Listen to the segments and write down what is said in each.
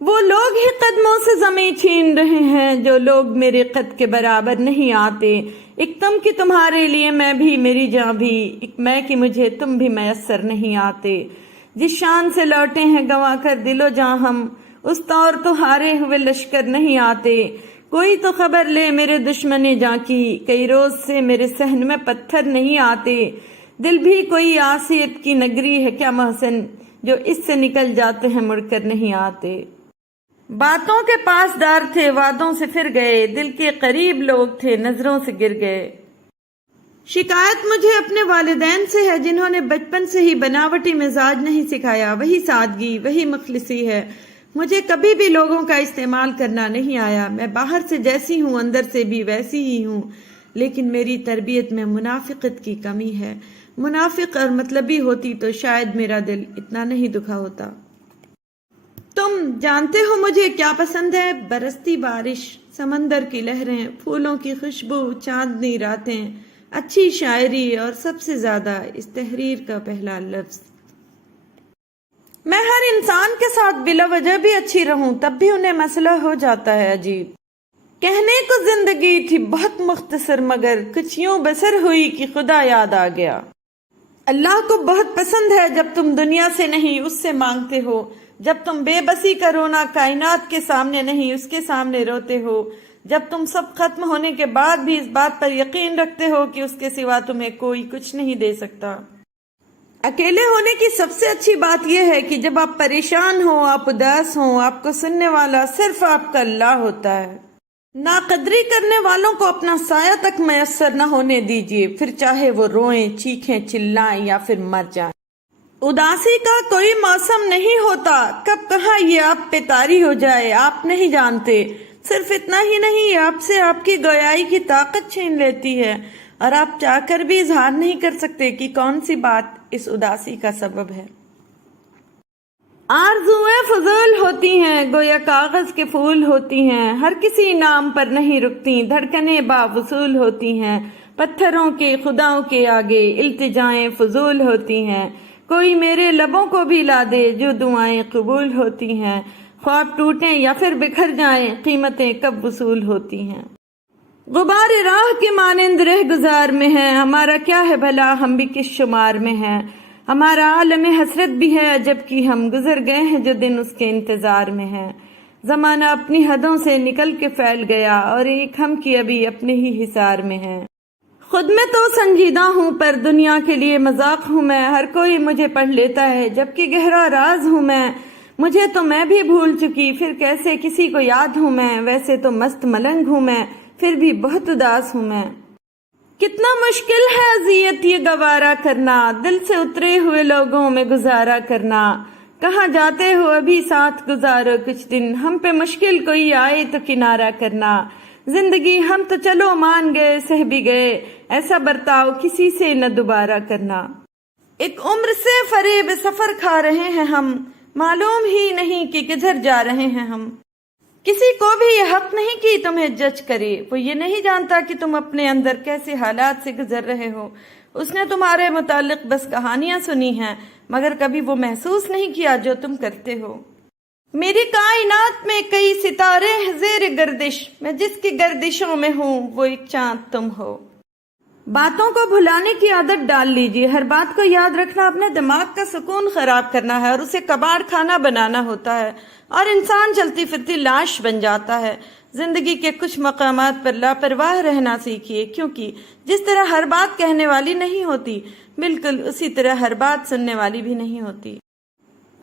وہ لوگ ہی قدموں سے زمیں چھین رہے ہیں جو لوگ میرے قد کے برابر نہیں آتے۔ ایک تم کی تمہارے لیے میں بھی، میری جاں بھی، ایک میں کی مجھے تم بھی میسر نہیں آتے۔ جس شان سے لوٹے ہیں گنوا کر دل و جاں ہم، اس طور تو ہارے ہوئے لشکر نہیں آتے۔ کوئی تو خبر لے میرے دشمن جاں کی، کئی روز سے میرے صحن میں پتھر نہیں آتے۔ دل بھی کوئی عاصیت کی نگری ہے کیا محسن، جو اس سے نکل جاتے ہیں مڑ کر نہیں آتے۔ باتوں کے پاسدار تھے وعدوں سے پھر گئے، دل کے قریب لوگ تھے نظروں سے گر گئے۔ شکایت مجھے اپنے والدین سے ہے جنہوں نے بچپن سے ہی بناوٹی مزاج نہیں سکھایا، وہی سادگی، وہی مخلصی ہے۔ مجھے کبھی بھی لوگوں کا استعمال کرنا نہیں آیا۔ میں باہر سے جیسی ہوں اندر سے بھی ویسی ہی ہوں، لیکن میری تربیت میں منافقت کی کمی ہے۔ منافق اور مطلبی ہوتی تو شاید میرا دل اتنا نہیں دکھا ہوتا۔ تم جانتے ہو مجھے کیا پسند ہے؟ برستی بارش، سمندر کی لہریں، پھولوں کی خوشبو، چاندنی راتیں، اچھی شاعری اور سب سے زیادہ اس تحریر کا پہلا لفظ۔ میں ہر انسان کے ساتھ بلا وجہ بھی اچھی رہوں تب بھی انہیں مسئلہ ہو جاتا ہے عجیب۔ کہنے کو زندگی تھی بہت مختصر مگر کچھ یوں بسر ہوئی کہ خدا یاد آ گیا۔ اللہ کو بہت پسند ہے جب تم دنیا سے نہیں اس سے مانگتے ہو، جب تم بے بسی کا رونا کائنات کے سامنے نہیں اس کے سامنے روتے ہو، جب تم سب ختم ہونے کے بعد بھی اس بات پر یقین رکھتے ہو کہ اس کے سوا تمہیں کوئی کچھ نہیں دے سکتا۔ اکیلے ہونے کی سب سے اچھی بات یہ ہے کہ جب آپ پریشان ہو، آپ اداس ہو، آپ کو سننے والا صرف آپ کا اللہ ہوتا ہے۔ ناقدری کرنے والوں کو اپنا سایہ تک میسر نہ ہونے دیجیے، پھر چاہے وہ روئیں، چیخیں، چلائیں یا پھر مر جائیں۔ اداسی کا کوئی موسم نہیں ہوتا، کب کہاں یہ آپ پہ طاری ہو جائے آپ نہیں جانتے۔ صرف اتنا ہی نہیں، آپ سے آپ کی گویائی کی طاقت چھین لیتی ہے اور آپ چاہ کر بھی اظہار نہیں کر سکتے کہ کون سی بات اس اداسی کا سبب ہے۔ آرزوئیں فضول ہوتی ہیں، گویا کاغذ کے پھول ہوتی ہیں، ہر کسی نام پر نہیں رکتی، دھڑکنیں باوصول ہوتی ہیں، پتھروں کے خداؤں کے آگے التجائیں فضول ہوتی ہیں۔ کوئی میرے لبوں کو بھی لا دے جو دعائیں قبول ہوتی ہیں، خواب ٹوٹیں یا پھر بکھر جائیں، قیمتیں کب وصول ہوتی ہیں۔ غبار راہ کے مانند رہ گزار میں ہیں، ہمارا کیا ہے بھلا ہم بھی کس شمار میں ہیں۔ ہمارا عالم حسرت بھی ہے عجب کی ہم گزر گئے ہیں جو دن اس کے انتظار میں ہیں۔ زمانہ اپنی حدوں سے نکل کے پھیل گیا اور ایک ہم کی ابھی اپنے ہی حصار میں ہیں۔ خود میں تو سنجیدہ ہوں پر دنیا کے لیے مذاق ہوں میں، ہر کوئی مجھے پڑھ لیتا ہے جبکہ گہرا راز ہوں میں۔ مجھے تو میں بھی بھول چکی پھر کیسے کسی کو یاد ہوں میں، ویسے تو مست ملنگ ہوں میں پھر بھی بہت اداس ہوں میں۔ کتنا مشکل ہے اذیت یہ گوارا کرنا، دل سے اترے ہوئے لوگوں میں گزارا کرنا۔ کہاں جاتے ہو ابھی ساتھ گزارو کچھ دن، ہم پہ مشکل کوئی آئے تو کنارہ کرنا۔ زندگی ہم تو چلو مان گئے سہ بھی گئے، ایسا برتاؤ کسی سے نہ دوبارہ کرنا۔ ایک عمر سے فریب سفر کھا رہے ہیں ہم، معلوم ہی نہیں کہ کدھر جا رہے ہیں ہم۔ کسی کو بھی یہ حق نہیں کہ تمہیں جج کرے، وہ یہ نہیں جانتا کہ تم اپنے اندر کیسے حالات سے گزر رہے ہو۔ اس نے تمہارے متعلق بس کہانیاں سنی ہیں مگر کبھی وہ محسوس نہیں کیا جو تم کرتے ہو۔ میری کائنات میں کئی ستارے ہیں زیر گردش، میں جس کی گردشوں میں ہوں وہ ایک چاند تم ہو۔ باتوں کو بھلانے کی عادت ڈال لیجئے، ہر بات کو یاد رکھنا اپنے دماغ کا سکون خراب کرنا ہے اور اسے کباڑ کھانا بنانا ہوتا ہے اور انسان چلتی پھرتی لاش بن جاتا ہے۔ زندگی کے کچھ مقامات پر لاپرواہ رہنا سیکھیے، کیونکہ جس طرح ہر بات کہنے والی نہیں ہوتی بالکل اسی طرح ہر بات سننے والی بھی نہیں ہوتی۔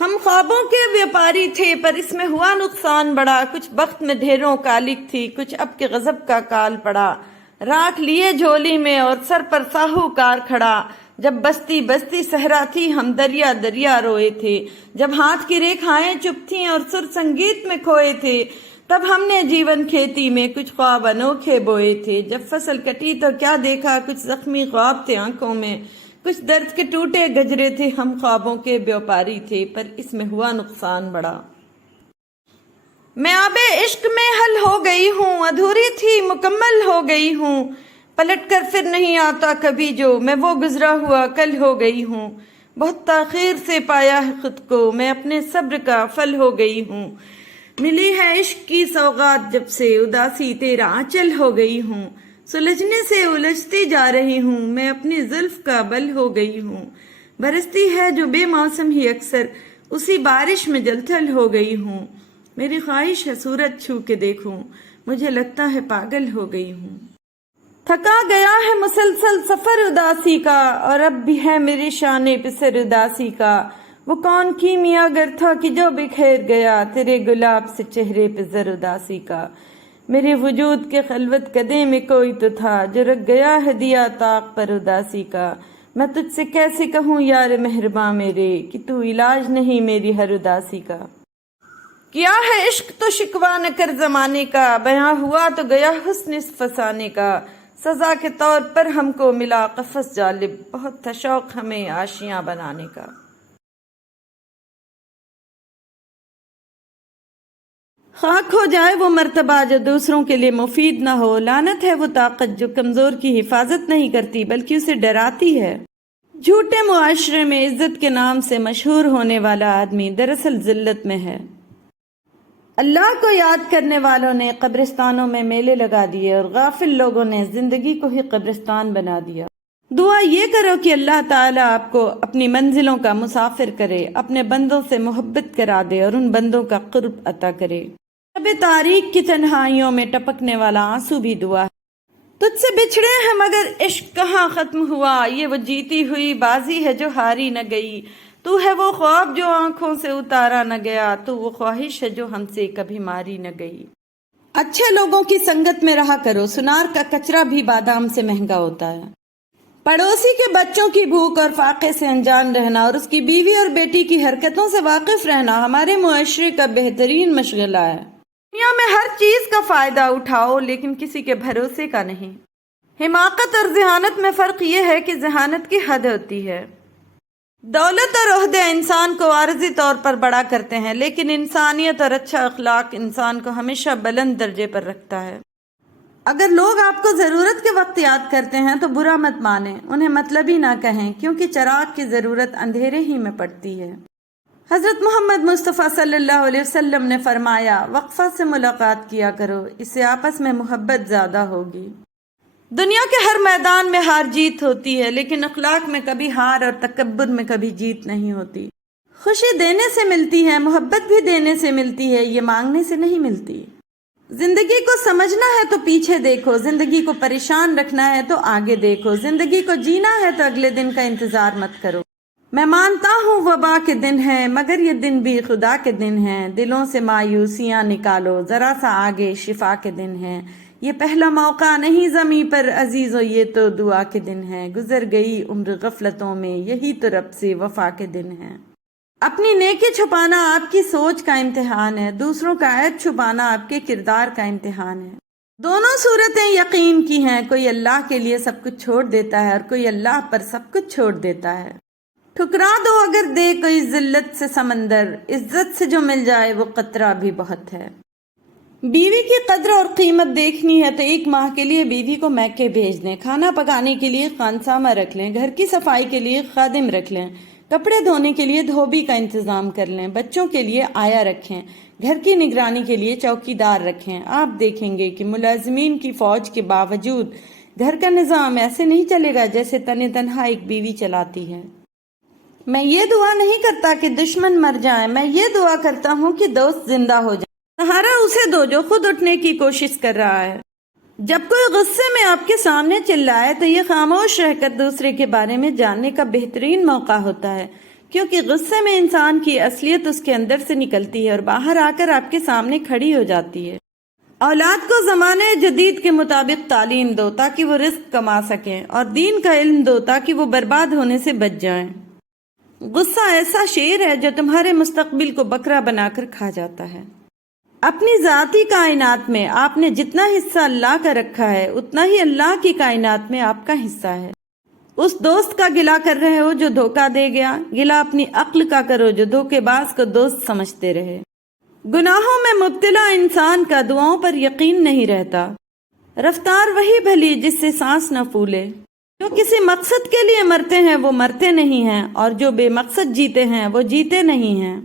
ہم خوابوں کے ویاپاری تھے پر اس میں ہوا نقصان بڑا، کچھ بخت میں ڈھیروں کالک تھی، کچھ اب کے غضب کا کال پڑا۔ راکھ لیے جھولی میں اور سر پر ساہوکار کھڑا، جب بستی بستی صحرا تھی ہم دریا دریا روئے تھے، جب ہاتھ کی ریکھائیں چپ تھیں اور سر سنگیت میں کھوئے تھے، تب ہم نے جیون کھیتی میں کچھ خواب انوکھے بوئے تھے۔ جب فصل کٹی تو کیا دیکھا، کچھ زخمی خواب تھے آنکھوں میں، کچھ درد کے ٹوٹے گجرے تھے، ہم خوابوں کے بیوپاری تھے پر اس میں ہوا نقصان بڑا۔ میں آب عشق میں حل ہو گئی ہوں، ادھوری تھی مکمل ہو گئی ہوں، پلٹ کر پھر نہیں آتا کبھی جو میں وہ گزرا ہوا کل ہو گئی ہوں۔ بہت تاخیر سے پایا ہے خود کو، میں اپنے صبر کا پھل ہو گئی ہوں۔ ملی ہے عشق کی سوغات جب سے، اداسی تیرا آنچل ہو گئی ہوں، سلجھنے سے الجھتی جا رہی ہوں، میں اپنی زلف کا بل ہو گئی ہوں، برستی ہے جو بے موسم ہی اکثر، اسی بارش میں جل تھل ہو گئی ہوں، میری خواہش ہے سورج چھو کے دیکھوں، مجھے لگتا ہے پاگل ہو گئی ہوں۔ تھکا گیا ہے مسلسل سفر اداسی کا، اور اب بھی ہے میری شان پسر اداسی کا، وہ کون کیمیا گر تھا کہ جو بکھیر گیا، تیرے گلاب سے چہرے پہ زر اداسی کا، میرے وجود کے خلوت کدے میں کوئی تو تھا، جو رکھ گیا ہے دیا طاق پر اداسی کا، میں تجھ سے کیسے کہوں یار مہرباں میرے، کہ تو علاج نہیں میری ہر اداسی کا۔ کیا ہے عشق تو شکوہ نہ کر زمانے کا، بیاں ہوا تو گیا حسن اس فسانے کا، سزا کے طور پر ہم کو ملا قفس جالب، بہت تھا شوق ہمیں آشیاں بنانے کا۔ خاک ہو جائے وہ مرتبہ جو دوسروں کے لیے مفید نہ ہو، لعنت ہے وہ طاقت جو کمزور کی حفاظت نہیں کرتی بلکہ اسے ڈراتی ہے۔ جھوٹے معاشرے میں عزت کے نام سے مشہور ہونے والا آدمی دراصل ذلت میں ہے۔ اللہ کو یاد کرنے والوں نے قبرستانوں میں میلے لگا دیے، اور غافل لوگوں نے زندگی کو ہی قبرستان بنا دیا۔ دعا یہ کرو کہ اللہ تعالیٰ آپ کو اپنی منزلوں کا مسافر کرے، اپنے بندوں سے محبت کرا دے اور ان بندوں کا قرب عطا کرے۔ شب تاریک کی تنہائیوں میں ٹپکنے والا آنسو بھی دعا ہے۔ تجھ سے بچھڑے ہیں مگر عشق کہاں ختم ہوا، یہ وہ جیتی ہوئی بازی ہے جو ہاری نہ گئی، تو ہے وہ خواب جو آنکھوں سے اتارا نہ گیا، تو وہ خواہش ہے جو ہم سے کبھی ماری نہ گئی۔ اچھے لوگوں کی سنگت میں رہا کرو، سنار کا کچرا بھی بادام سے مہنگا ہوتا ہے۔ پڑوسی کے بچوں کی بھوک اور فاقے سے انجان رہنا اور اس کی بیوی اور بیٹی کی حرکتوں سے واقف رہنا ہمارے معاشرے کا بہترین مشغلہ ہے۔ دنیا میں ہر چیز کا فائدہ اٹھاؤ لیکن کسی کے بھروسے کا نہیں۔ حماقت اور ذہانت میں فرق یہ ہے کہ ذہانت کی حد ہوتی ہے۔ دولت اور عہدے انسان کو عارضی طور پر بڑا کرتے ہیں، لیکن انسانیت اور اچھا اخلاق انسان کو ہمیشہ بلند درجے پر رکھتا ہے۔ اگر لوگ آپ کو ضرورت کے وقت یاد کرتے ہیں تو برا مت مانیں، انہیں مطلبی نہ کہیں، کیونکہ چراغ کی ضرورت اندھیرے ہی میں پڑتی ہے۔ حضرت محمد مصطفیٰ صلی اللہ علیہ وسلم نے فرمایا، وقفہ سے ملاقات کیا کرو، اس سے آپس میں محبت زیادہ ہوگی۔ دنیا کے ہر میدان میں ہار جیت ہوتی ہے، لیکن اخلاق میں کبھی ہار اور تکبر میں کبھی جیت نہیں ہوتی۔ خوشی دینے سے ملتی ہے، محبت بھی دینے سے ملتی ہے، یہ مانگنے سے نہیں ملتی۔ زندگی کو سمجھنا ہے تو پیچھے دیکھو، زندگی کو پریشان رکھنا ہے تو آگے دیکھو، زندگی کو جینا ہے تو اگلے دن کا انتظار مت کرو۔ میں مانتا ہوں وبا کے دن ہیں، مگر یہ دن بھی خدا کے دن ہیں، دلوں سے مایوسیاں نکالو، ذرا سا آگے شفا کے دن ہیں، یہ پہلا موقع نہیں زمیں پر عزیزو، یہ تو دعا کے دن ہے، گزر گئی عمر غفلتوں میں، یہی تو رب سے وفا کے دن ہے۔ اپنی نیکی چھپانا آپ کی سوچ کا امتحان ہے، دوسروں کا عیب چھپانا آپ کے کردار کا امتحان ہے۔ دونوں صورتیں یقین کی ہیں، کوئی اللہ کے لیے سب کچھ چھوڑ دیتا ہے اور کوئی اللہ پر سب کچھ چھوڑ دیتا ہے۔ ٹھکرا دو اگر دے کوئی ذلت سے سمندر، عزت سے جو مل جائے وہ قطرہ بھی بہت ہے۔ بیوی کی قدر اور قیمت دیکھنی ہے تو 1 ماہ کے لیے بیوی کو میکے بھیج دیں، کھانا پکانے کے لیے خانسامہ رکھ لیں، گھر کی صفائی کے لیے خادم رکھ لیں، کپڑے دھونے کے لیے دھوبی کا انتظام کر لیں، بچوں کے لیے آیا رکھیں، گھر کی نگرانی کے لیے چوکی دار رکھیں۔ آپ دیکھیں گے کہ ملازمین کی فوج کے باوجود گھر کا نظام ایسے نہیں چلے گا جیسے تنہا ایک بیوی چلاتی ہے۔ میں یہ دعا نہیں کرتا کہ دشمن مر جائیں، میں یہ دعا کرتا ہوں کہ دوست زندہ ہو جائیں۔ سہارا اسے دو جو خود اٹھنے کی کوشش کر رہا ہے۔ جب کوئی غصے میں آپ کے سامنے چلائے تو یہ خاموش رہ کر دوسرے کے بارے میں جاننے کا بہترین موقع ہوتا ہے، کیونکہ غصے میں انسان کی اصلیت اس کے اندر سے نکلتی ہے اور باہر آ کر آپ کے سامنے کھڑی ہو جاتی ہے۔ اولاد کو زمانے جدید کے مطابق تعلیم دو تاکہ وہ رزق کما سکیں، اور دین کا علم دو تاکہ وہ برباد ہونے سے بچ جائیں۔ غصہ ایسا شیر ہے جو تمہارے مستقبل کو بکرا بنا کر کھا جاتا ہے۔ اپنی ذاتی کائنات میں آپ نے جتنا حصہ اللہ کا رکھا ہے اتنا ہی اللہ کی کائنات میں آپ کا حصہ ہے۔ اس دوست کا گلہ کر رہے ہو جو دھوکہ دے گیا، گلہ اپنی عقل کا کرو جو دھوکے باز کو دوست سمجھتے رہے۔ گناہوں میں مبتلا انسان کا دعاؤں پر یقین نہیں رہتا۔ رفتار وہی بھلی جس سے سانس نہ پھولے۔ جو کسی مقصد کے لیے مرتے ہیں وہ مرتے نہیں ہیں، اور جو بے مقصد جیتے ہیں وہ جیتے نہیں ہیں۔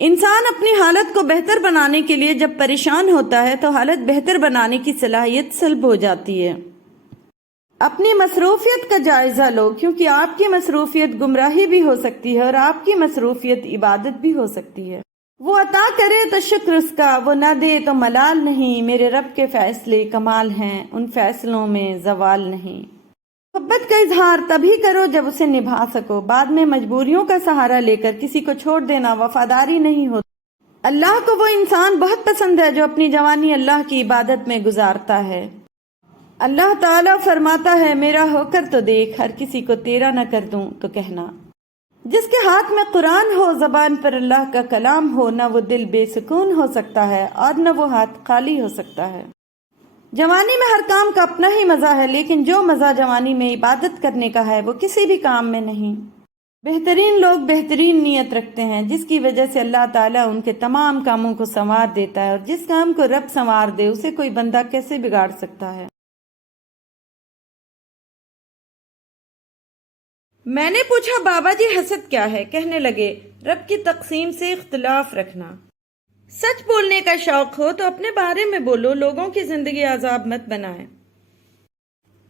انسان اپنی حالت کو بہتر بنانے کے لیے جب پریشان ہوتا ہے تو حالت بہتر بنانے کی صلاحیت سلب ہو جاتی ہے۔ اپنی مصروفیت کا جائزہ لو، کیونکہ آپ کی مصروفیت گمراہی بھی ہو سکتی ہے اور آپ کی مصروفیت عبادت بھی ہو سکتی ہے۔ وہ عطا کرے تو شکر اس کا، وہ نہ دے تو ملال نہیں، میرے رب کے فیصلے کمال ہیں، ان فیصلوں میں زوال نہیں۔ محبت کا اظہار تبھی کرو جب اسے نبھا سکو، بعد میں مجبوریوں کا سہارا لے کر کسی کو چھوڑ دینا وفاداری نہیں ہوتی۔ اللہ کو وہ انسان بہت پسند ہے جو اپنی جوانی اللہ کی عبادت میں گزارتا ہے۔ اللہ تعالیٰ فرماتا ہے، میرا ہو کر تو دیکھ، ہر کسی کو تیرا نہ کر دوں تو کہنا۔ جس کے ہاتھ میں قرآن ہو، زبان پر اللہ کا کلام ہو، نہ وہ دل بے سکون ہو سکتا ہے اور نہ وہ ہاتھ خالی ہو سکتا ہے۔ جوانی میں ہر کام کا اپنا ہی مزہ ہے، لیکن جو مزہ جوانی میں عبادت کرنے کا ہے وہ کسی بھی کام میں نہیں۔ بہترین لوگ بہترین نیت رکھتے ہیں، جس کی وجہ سے اللہ تعالیٰ ان کے تمام کاموں کو سنوار دیتا ہے، اور جس کام کو رب سنوار دے اسے کوئی بندہ کیسے بگاڑ سکتا ہے۔ میں نے پوچھا، بابا جی حسد کیا ہے؟ کہنے لگے، رب کی تقسیم سے اختلاف رکھنا۔ سچ بولنے کا شوق ہو تو اپنے بارے میں بولو، لوگوں کی زندگی عذاب مت بنائے۔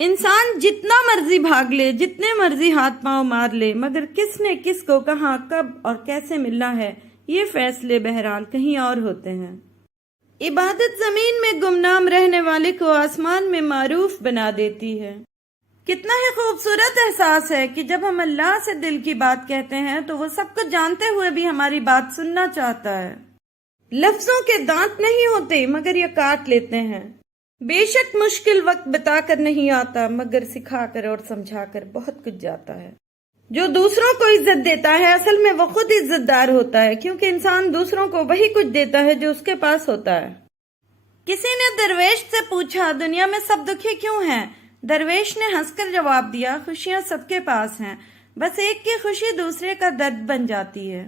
انسان جتنا مرضی بھاگ لے، جتنے مرضی ہاتھ پاؤں مار لے، مگر کس نے کس کو کہاں کب اور کیسے ملنا ہے یہ فیصلے بہرحال کہیں اور ہوتے ہیں۔ عبادت زمین میں گمنام رہنے والے کو آسمان میں معروف بنا دیتی ہے۔ کتنا ہی خوبصورت احساس ہے کہ جب ہم اللہ سے دل کی بات کہتے ہیں تو وہ سب کچھ جانتے ہوئے بھی ہماری بات سننا چاہتا ہے۔ لفظوں کے دانت نہیں ہوتے مگر یہ کاٹ لیتے ہیں۔ بے شک مشکل وقت بتا کر نہیں آتا مگر سکھا کر اور سمجھا کر بہت کچھ جاتا ہے۔ جو دوسروں کو عزت دیتا ہے اصل میں وہ خود عزت دار ہوتا ہے، کیونکہ انسان دوسروں کو وہی کچھ دیتا ہے جو اس کے پاس ہوتا ہے۔ کسی نے درویش سے پوچھا، دنیا میں سب دکھی کیوں ہیں؟ درویش نے ہنس کر جواب دیا، خوشیاں سب کے پاس ہیں، بس ایک کی خوشی دوسرے کا درد بن جاتی ہے۔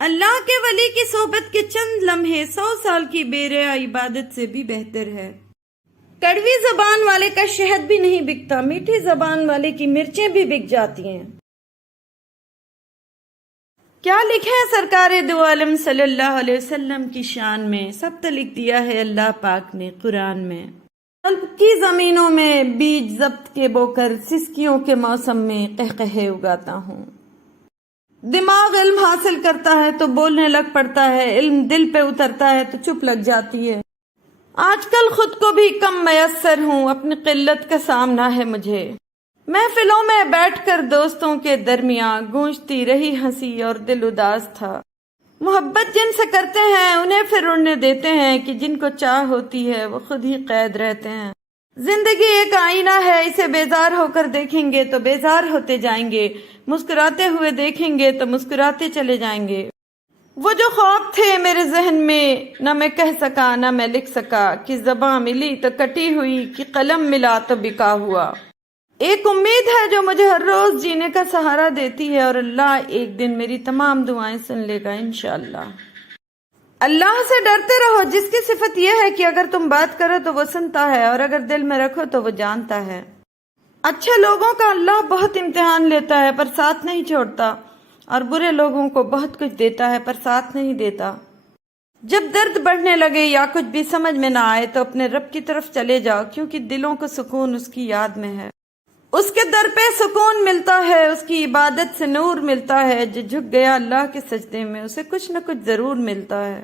اللہ کے ولی کی صحبت کے چند لمحے 100 سال کی بے ریا عبادت سے بھی بہتر ہے۔ کڑوی زبان والے کا شہد بھی نہیں بکتا، میٹھی زبان والے کی مرچیں بھی بک جاتی ہیں۔ کیا لکھے ہیں سرکار دو عالم صلی اللہ علیہ وسلم کی شان میں؟ سب تو لکھ دیا ہے اللہ پاک نے قرآن میں۔ قلب کی زمینوں میں بیج ضبط کے بو کر سسکیوں کے موسم میں قہقہے اگاتا ہوں۔ دماغ علم حاصل کرتا ہے تو بولنے لگ پڑتا ہے، علم دل پہ اترتا ہے تو چپ لگ جاتی ہے۔ آج کل خود کو بھی کم میسر ہوں، اپنی قلت کا سامنا ہے مجھے۔ محفلوں میں بیٹھ کر دوستوں کے درمیان گونجتی رہی ہنسی اور دل اداس تھا۔ محبت جن سے کرتے ہیں انہیں پھر اڑنے دیتے ہیں کہ جن کو چاہ ہوتی ہے وہ خود ہی قید رہتے ہیں۔ زندگی ایک آئینہ ہے، اسے بیزار ہو کر دیکھیں گے تو بیزار ہوتے جائیں گے، مسکراتے ہوئے دیکھیں گے تو مسکراتے چلے جائیں گے۔ وہ جو خواب تھے میرے ذہن میں نہ میں کہہ سکا نہ میں لکھ سکا، کہ زباں ملی تو کٹی ہوئی، کہ قلم ملا تو بکا ہوا۔ ایک امید ہے جو مجھے ہر روز جینے کا سہارا دیتی ہے، اور اللہ ایک دن میری تمام دعائیں سن لے گا انشاءاللہ۔ اللہ سے ڈرتے رہو، جس کی صفت یہ ہے کہ اگر تم بات کرو تو وہ سنتا ہے اور اگر دل میں رکھو تو وہ جانتا ہے۔ اچھے لوگوں کا اللہ بہت امتحان لیتا ہے پر ساتھ نہیں چھوڑتا، اور برے لوگوں کو بہت کچھ دیتا ہے پر ساتھ نہیں دیتا۔ جب درد بڑھنے لگے یا کچھ بھی سمجھ میں نہ آئے تو اپنے رب کی طرف چلے جاؤ، کیونکہ دلوں کو سکون اس کی یاد میں ہے۔ اس کے در پہ سکون ملتا ہے، اس کی عبادت سے نور ملتا ہے۔ جو جھک گیا اللہ کے سجدے میں اسے کچھ نہ کچھ ضرور ملتا ہے۔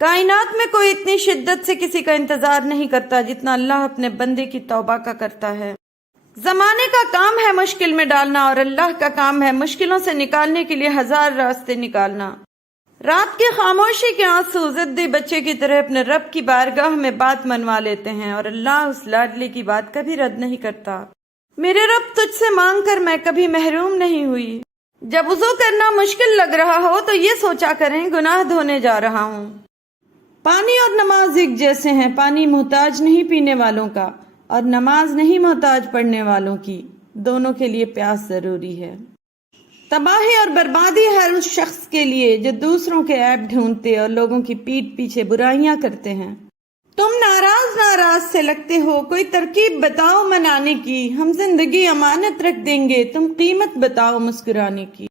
کائنات میں کوئی اتنی شدت سے کسی کا انتظار نہیں کرتا جتنا اللہ اپنے بندے کی توبہ کا کرتا ہے۔ زمانے کا کام ہے مشکل میں ڈالنا، اور اللہ کا کام ہے مشکلوں سے نکالنے کے لیے ہزار راستے نکالنا۔ رات کی خاموشی کے آنسو ضدی بچے کی طرح اپنے رب کی بارگاہ میں بات منوا لیتے ہیں، اور اللہ اس لاڈلے کی بات کبھی رد نہیں کرتا۔ میرے رب تجھ سے مانگ کر میں کبھی محروم نہیں ہوئی۔ جب وضو کرنا مشکل لگ رہا ہو تو یہ سوچا کریں گناہ دھونے جا رہا ہوں۔ پانی اور نماز ایک جیسے ہیں، پانی محتاج نہیں پینے والوں کا اور نماز نہیں محتاج پڑھنے والوں کی، دونوں کے لیے پیاس ضروری ہے۔ تباہی اور بربادی ہے اس شخص کے لیے جو دوسروں کے عیب ڈھونڈتے اور لوگوں کی پیٹھ پیچھے برائیاں کرتے ہیں۔ تم ناراض سے لگتے ہو، کوئی ترکیب بتاؤ منانے کی، ہم زندگی امانت رکھ دیں گے، تم قیمت بتاؤ مسکرانے کی۔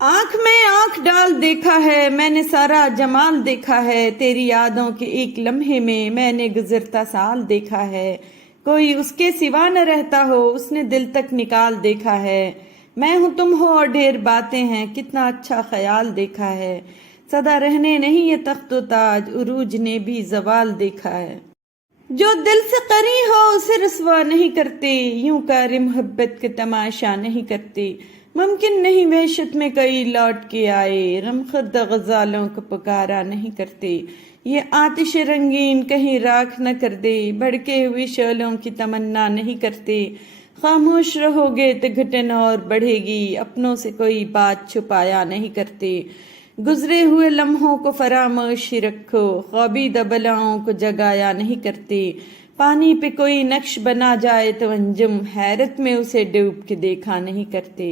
آنکھ میں آنکھ ڈال دیکھا ہے میں نے سارا جمال دیکھا ہے، تیری یادوں کے ایک لمحے میں نے گزرتا سال دیکھا ہے، کوئی اس کے سوا نہ رہتا ہو اس نے دل تک نکال دیکھا ہے، میں ہوں تم ہو اور ڈھیر باتیں ہیں کتنا اچھا خیال دیکھا ہے، سدا رہنے نہیں یہ تخت و تاج عروج نے بھی زوال دیکھا ہے، جو دل سے قری ہو اسے رسوا نہیں کرتے، یوں کار محبت کے تماشا نہیں کرتے، ممکن نہیں وحشت میں کئی لوٹ کے آئے، رم خد غزالوں کو پکارا نہیں کرتے، یہ آتش رنگین کہیں راکھ نہ کر دے، بھڑکے ہوئے شعلوں کی تمنا نہیں کرتے، خاموش رہو گے تو گھٹن اور بڑھے گی، اپنوں سے کوئی بات چھپایا نہیں کرتے، گزرے ہوئے لمحوں کو فراموش ہی رکھو، خوابیدہ بلاؤں کو جگایا نہیں کرتے، پانی پہ کوئی نقش بنا جائے تو انجم حیرت میں اسے ڈوب کے دیکھا نہیں کرتے۔